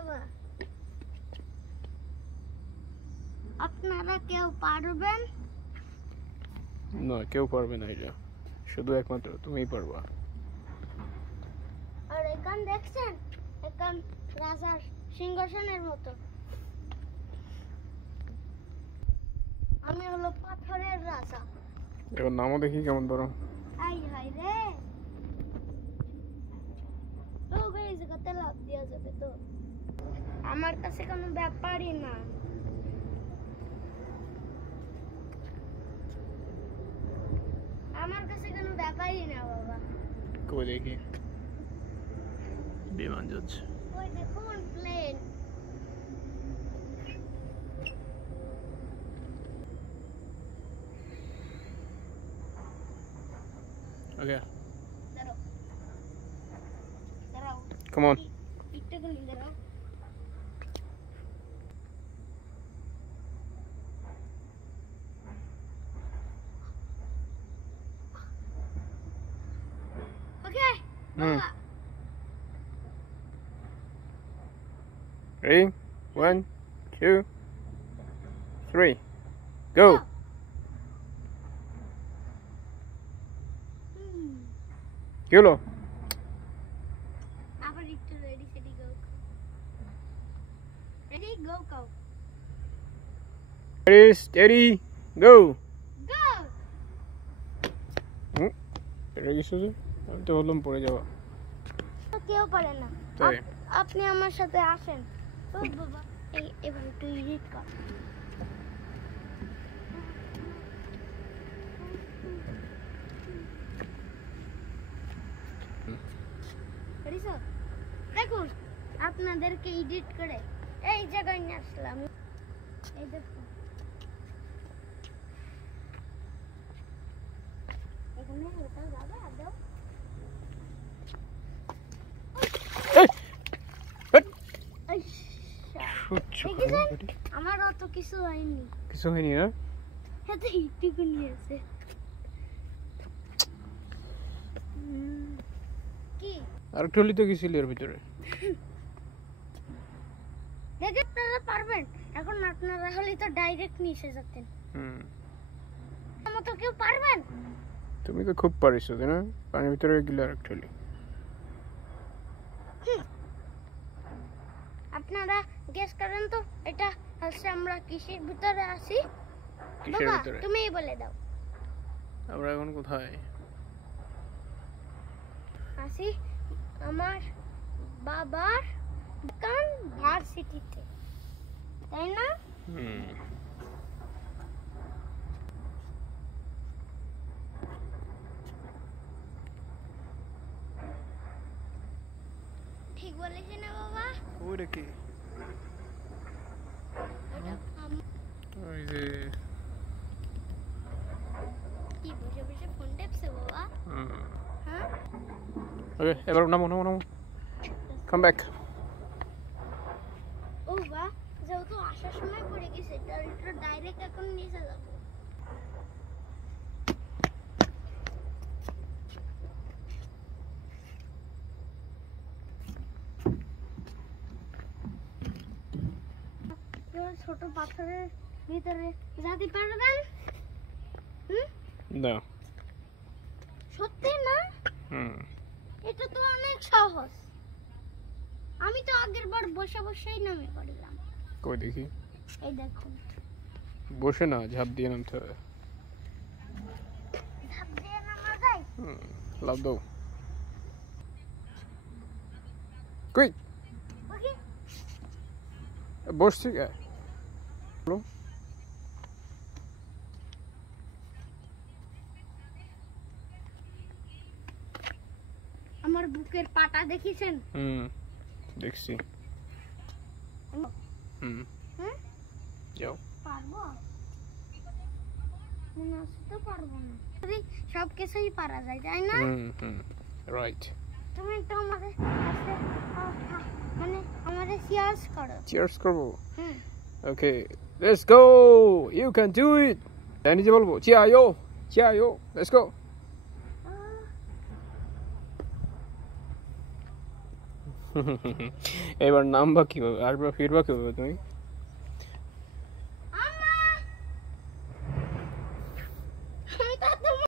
বাবা আপনারা কেউ পারবেন না কেউ পারবে না এটা শুধু একমাত্র তুমিই পারবা আর এখান দেখছেন এখান রাজার সিংহাসনের মতো আমি হলো পাথরের রাজা এবার নামও দেখি কেমন বড় আই হাই রে ও গাইস জায়গাতে লাভ দেওয়া যাবে তো আমার কাছে কোনো ব্যাপারই না আমার কাছে কোনো ব্যাপারই না বাবা কই দেখি বিমান যাচ্ছে ওই দেখুন প্লেন ওকে দাঁড়াও দাঁড়াও কাম অন একটু দাঁড়াও ওকে Ready? 1, 2, 3. Go. কি হলো আবার একটু রেডি সেডি গো রেডি গো গো Ready, steady, go. গো এটা কি শুধু আমি তো বললাম পড়ে যাওয়া কেউ পারে না তাই আপনি আমার সাথে আসেন ও বাবা এই এবার একটু এডিট কর রেডি স্যার দেখুন আপনাদেরকে এডিট করে এই জায়গায় নিয়ে আসলাম এই দেখুন এখানে ওটা যাবে আর দাও আমার অত কিছু হয়নি কিছু হয়নি না এত একটুকু নিয়েছে কি আর টলি তো গেছিল এর ভিতরে দেখে আপনারা পারবেন এখন আপনারা হলে তো ডাইরেক্ট নিয়ে এসে যেতেন আমার তো কেউ পারবেন তুমি তো খুব পারিছো তাই না পানির ভিতরে গেলে আর টলি আপনারা গেস করেন তো এটা হচ্ছে আমরা কিসের ভিতরে আছি কিসের বাবা ভিতরে তুমিই বলে দাও আমরা এখন কোথায় আছি আমার বাবার দোকান ভার্সিটিতে তাই না ঠিক বলেছি না বাবা ওইটা কি ওই যে কি বসে বসে ফোন টেপছে বাবা হ্যাঁ ওকে এবার নামো কাম ব্যাক ও বাবা যেহেতু আসার সময় পড়ে গেছে তার এটা ডাইরেক্ট এখন নিচে যাবো ছোট পাথরের ভিতরে যেতে পারবেন না সত্যি না এটা তো অনেক সহজ আমি তো আগের বার বসেই নামে পড়লাম কই দেখি এই দেখুন বসে না ঝাঁপ দিয়ে নামতে হবে ধাপ দিয়ে নামা যায় লাভ দাও কই ওকে বসছি কে আমার বুকের পাটা দেখিছেন দেখছি যাও পারবো মনে হচ্ছে তো পারবো না সব কিছুই পারা যায় তাই না রাইট তুমি তো আমাদের কাছে মানে আমাদের চিয়ার্স করো চিয়ার্স করবো okay let's go you can do it তাই নিজে বলবো চিয়ায়ো লেটস গো এবার নামবা কিভাবে, আসবা ফিরবা কিভাবে তুমি?